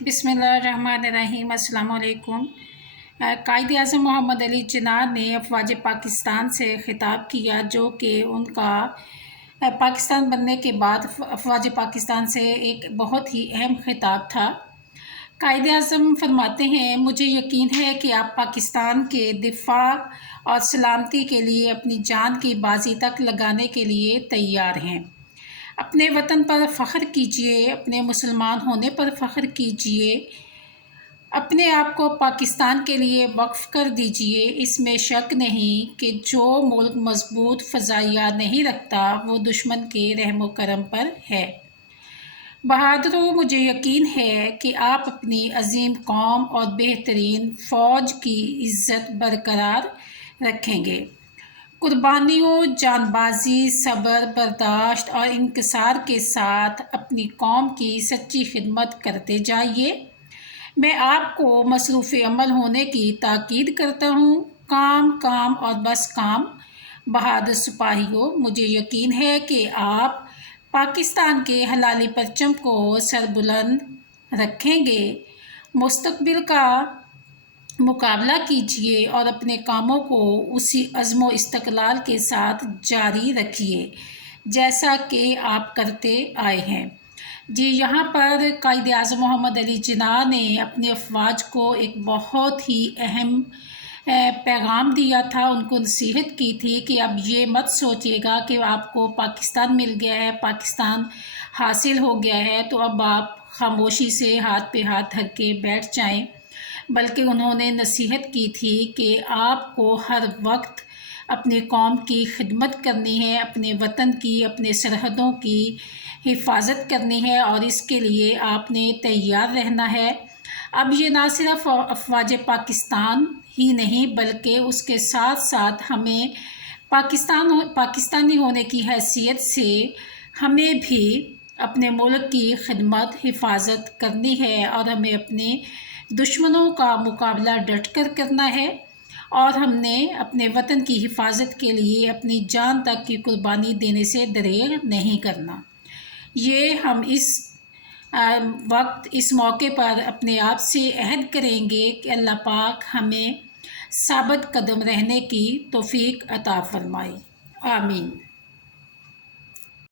बिस्मिल्लाहिर्रहमानिर्रहीम। अस्सलाम वालेकुम। कायद आज़म मोहम्मद अली जिन्ना ने अफवाज पाकिस्तान से ख़िताब किया, जो कि उनका पाकिस्तान बनने के बाद अफवाज पाकिस्तान से एक बहुत ही अहम ख़िताब था। कायद आज़म फरमाते हैं, मुझे यकीन है कि आप पाकिस्तान के दिफा और सलामती के लिए अपनी जान की बाजी तक लगाने के लिए तैयार हैं। अपने वतन पर फ़ख्र कीजिए, अपने मुसलमान होने पर फ़ख्र कीजिए, अपने आप को पाकिस्तान के लिए वक्फ़ कर दीजिए। इसमें शक नहीं कि जो मुल्क मजबूत फ़ज़ाइया नहीं रखता वो दुश्मन के रहम करम पर है। बहादुरों, मुझे यकीन है कि आप अपनी अजीम कौम और बेहतरीन फ़ौज की इज़्ज़त बरकरार रखेंगे। कुर्बानियों, जानबाजी, सब्र, बर्दाश्त और इंकिसार के साथ अपनी कौम की सच्ची खिदमत करते जाइए। मैं आपको मसरूफ़ अमल होने की ताकीद करता हूँ। काम काम और बस काम। बहादुर सिपाहियों, मुझे यकीन है कि आप पाकिस्तान के हलाली परचम को सरबुलंद रखेंगे। मुस्तकबिल का मुकाबला कीजिए और अपने कामों को उसी अज़्म इस्तक़लाल के साथ जारी रखिए जैसा कि आप करते आए हैं। जी, यहाँ पर कायद आज़म मोहम्मद अली जिन्ना ने अपनी अफवाज को एक बहुत ही अहम पैगाम दिया था। उनको नसीहत की थी कि अब ये मत सोचिएगा कि आपको पाकिस्तान मिल गया है, पाकिस्तान हासिल हो गया है तो अब आप खामोशी से हाथ पे हाथ धर के बैठ जाएं, बल्कि उन्होंने नसीहत की थी कि आपको हर वक्त अपनी कौम की खिदमत करनी है, अपने वतन की, अपने सरहदों की हिफाजत करनी है और इसके लिए आपने तैयार रहना है। अब ये ना सिर्फ अफवाज पाकिस्तान ही नहीं बल्कि उसके साथ साथ हमें पाकिस्तानी होने की हैसियत से हमें भी अपने मुल्क की खिदमत हिफाजत करनी है और हमें अपने दुश्मनों का मुकाबला डट कर करना है और हमने अपने वतन की हिफाजत के लिए अपनी जान तक की कुर्बानी देने से दरेर नहीं करना। ये हम इस वक्त इस मौके पर अपने आप से अहद करेंगे कि अल्लाह पाक हमें साबित कदम रहने की तौफीक अता फरमाए। आमीन।